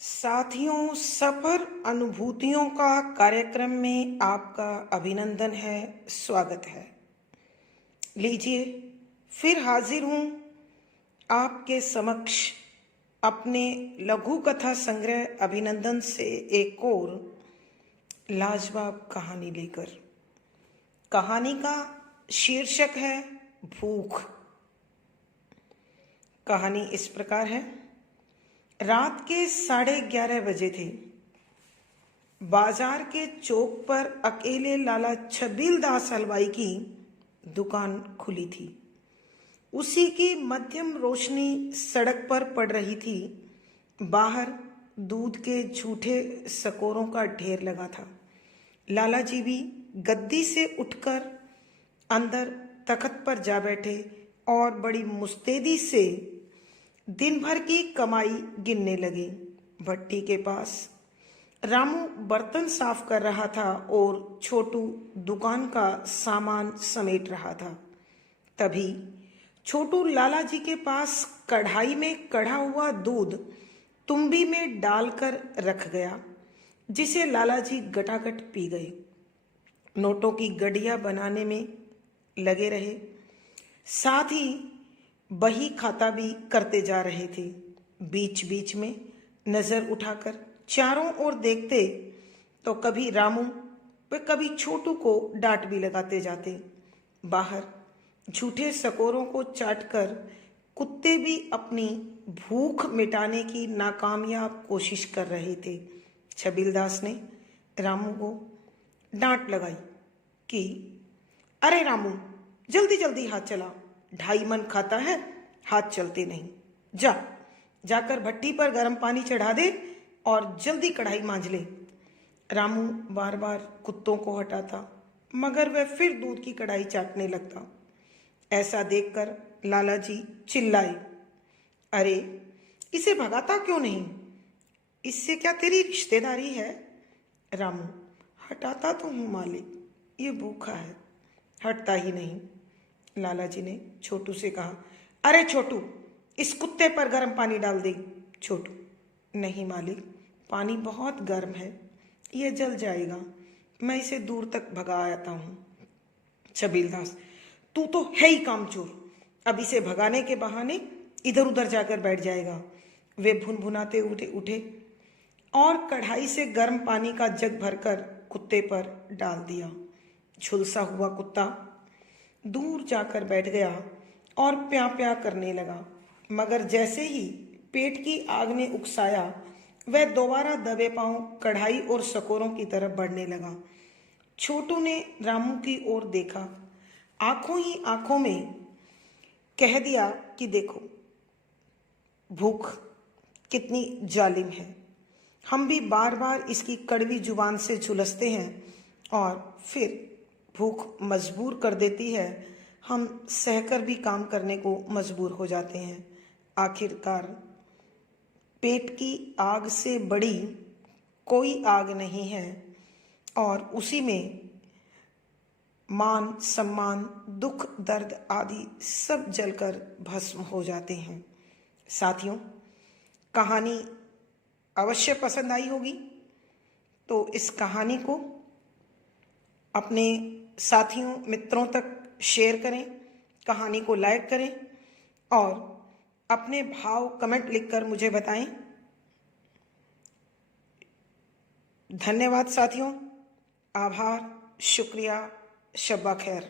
साथियों, सफर अनुभूतियों का कार्यक्रम में आपका अभिनंदन है, स्वागत है। लीजिए, फिर हाजिर हूँ आपके समक्ष अपने लघु कथा संग्रह अभिनंदन से एक और लाजवाब कहानी लेकर। कहानी का शीर्षक है भूख। कहानी इस प्रकार है। रात के 11:30 बजे थे। बाजार के चौक पर अकेले लाला छबीलदास हलवाई की दुकान खुली थी। उसी की मध्यम रोशनी सड़क पर पड़ रही थी। बाहर दूध के झूठे सकोरों का ढेर लगा था। लाला जी भी गद्दी से उठकर अंदर तख्त पर जा बैठे और बड़ी मुस्तैदी से दिन भर की कमाई गिनने लगे। भट्टी के पास रामू बर्तन साफ कर रहा था और छोटू दुकान का सामान समेट रहा था। तभी छोटू लाला जी के पास कढ़ाई में कढ़ा हुआ दूध तुम्बी में डालकर रख गया, जिसे लाला जी गटागट पी गए। नोटों की गड्डियां बनाने में लगे रहे, साथ ही बही खाता भी करते जा रहे थे। बीच बीच में नजर उठाकर चारों ओर देखते तो कभी रामू व कभी छोटू को डांट भी लगाते जाते। बाहर झूठे सकोरों को चाटकर कुत्ते भी अपनी भूख मिटाने की नाकामयाब कोशिश कर रहे थे। छबीलदास ने रामू को डांट लगाई कि अरे रामू, जल्दी जल्दी हाथ चला, 2.5 मन खाता है, हाथ चलते नहीं। जाकर भट्टी पर गर्म पानी चढ़ा दे और जल्दी कढ़ाई मांज ले। रामू बार बार कुत्तों को हटाता, मगर वह फिर दूध की कढ़ाई चाटने लगता। ऐसा देखकर लाला जी चिल्लाए, अरे इसे भगाता क्यों नहीं? इससे क्या तेरी रिश्तेदारी है? रामू, हटाता तो हूँ मालिक, ये भूखा है, हटता ही नहीं। लाला जी ने छोटू से कहा, अरे छोटू, इस कुत्ते पर गर्म पानी डाल दे। छोटू, नहीं मालिक, पानी बहुत गर्म है, यह जल जाएगा, मैं इसे दूर तक भगा आता हूँ। छबीलदास, तू तो है ही कामचोर, अब इसे भगाने के बहाने इधर उधर जाकर बैठ जाएगा। वे भुनभुनाते उठे और कढ़ाई से गर्म पानी का जग भरकर कुत्ते पर डाल दिया। झुलसा हुआ कुत्ता दूर जाकर बैठ गया और प्यां प्यां करने लगा, मगर जैसे ही पेट की आग ने उकसाया, वह दोबारा दबे पांव कढ़ाई और सकोरों की तरफ बढ़ने लगा। छोटू ने रामू की ओर देखा, आंखों ही आंखों में कह दिया कि देखो, भूख कितनी जालिम है। हम भी बार बार इसकी कड़वी जुबान से झुलसते हैं और फिर भूख मजबूर कर देती है, हम सहकर भी काम करने को मजबूर हो जाते हैं। आखिरकार पेट की आग से बड़ी कोई आग नहीं है और उसी में मान सम्मान, दुख, दर्द आदि सब जलकर भस्म हो जाते हैं। साथियों, कहानी अवश्य पसंद आई होगी, तो इस कहानी को अपने साथियों मित्रों तक शेयर करें, कहानी को लाइक करें और अपने भाव कमेंट लिखकर मुझे बताएं। धन्यवाद साथियों, आभार, शुक्रिया, शब्बा खैर।